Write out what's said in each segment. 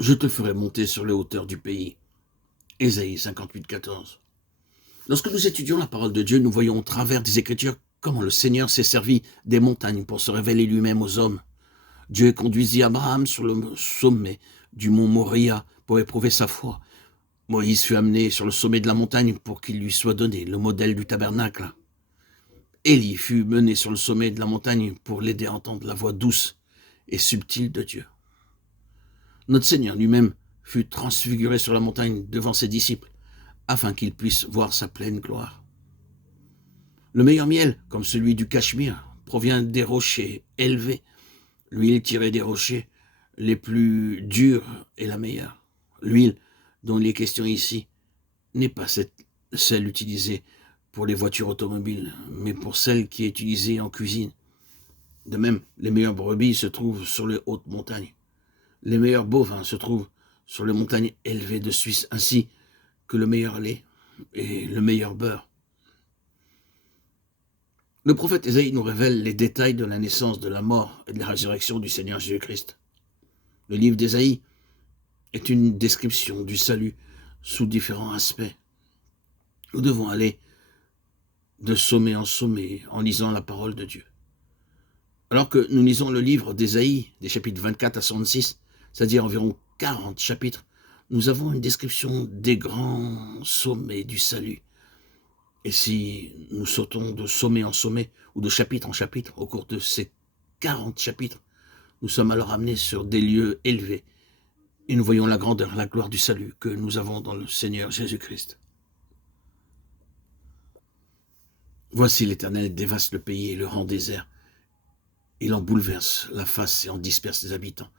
Je te ferai monter sur les hauteurs du pays. Ésaïe 58, 14. Lorsque nous étudions la parole de Dieu, nous voyons au travers des Écritures comment le Seigneur s'est servi des montagnes pour se révéler lui-même aux hommes. Dieu conduisit Abraham sur le sommet du mont Moria pour éprouver sa foi. Moïse fut amené sur le sommet de la montagne pour qu'il lui soit donné le modèle du tabernacle. Élie fut mené sur le sommet de la montagne pour l'aider à entendre la voix douce et subtile de Dieu. Notre Seigneur lui-même fut transfiguré sur la montagne devant ses disciples, afin qu'ils puissent voir sa pleine gloire. Le meilleur miel, comme celui du Cachemire, provient des rochers élevés. L'huile tirée des rochers les plus durs est la meilleure. L'huile dont il est question ici n'est pas celle utilisée pour les voitures automobiles, mais pour celle qui est utilisée en cuisine. De même, les meilleures brebis se trouvent sur les hautes montagnes. Les meilleurs bovins se trouvent sur les montagnes élevées de Suisse, ainsi que le meilleur lait et le meilleur beurre. Le prophète Ésaïe nous révèle les détails de la naissance, de la mort et de la résurrection du Seigneur Jésus-Christ. Le livre d'Ésaïe est une description du salut sous différents aspects. Nous devons aller de sommet en sommet en lisant la parole de Dieu. Alors que nous lisons le livre d'Ésaïe, des chapitres 24 à 66, c'est-à-dire environ 40 chapitres, nous avons une description des grands sommets du salut. Et si nous sautons de sommet en sommet ou de chapitre en chapitre au cours de ces 40 chapitres, nous sommes alors amenés sur des lieux élevés et nous voyons la grandeur, la gloire du salut que nous avons dans le Seigneur Jésus-Christ. Voici l'Éternel dévaste le pays et le rend désert. Il en bouleverse la face et en disperse les habitants.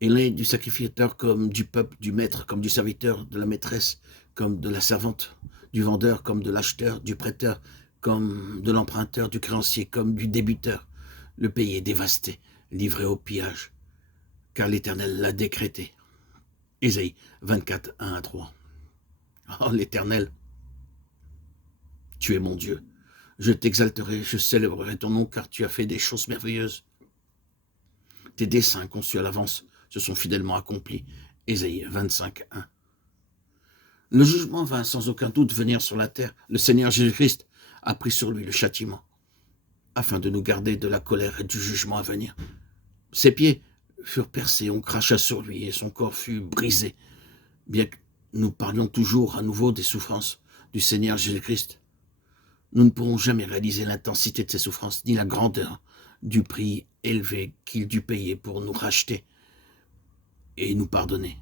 Il est du sacrificateur comme du peuple, du maître comme du serviteur, de la maîtresse comme de la servante, du vendeur comme de l'acheteur, du prêteur comme de l'emprunteur, du créancier comme du débiteur. Le pays est dévasté, livré au pillage, car l'Éternel l'a décrété. Ésaïe 24, 1 à 3. Oh l'Éternel, tu es mon Dieu. Je t'exalterai, je célébrerai ton nom, car tu as fait des choses merveilleuses. Tes desseins conçus à l'avance se sont fidèlement accomplis. Ésaïe 25, 1. Le jugement va sans aucun doute venir sur la terre. Le Seigneur Jésus-Christ a pris sur lui le châtiment, afin de nous garder de la colère et du jugement à venir. Ses pieds furent percés, on cracha sur lui et son corps fut brisé. Bien que nous parlions toujours à nouveau des souffrances du Seigneur Jésus-Christ, nous ne pourrons jamais réaliser l'intensité de ses souffrances, ni la grandeur du prix élevé qu'il dut payer pour nous racheter et nous pardonner.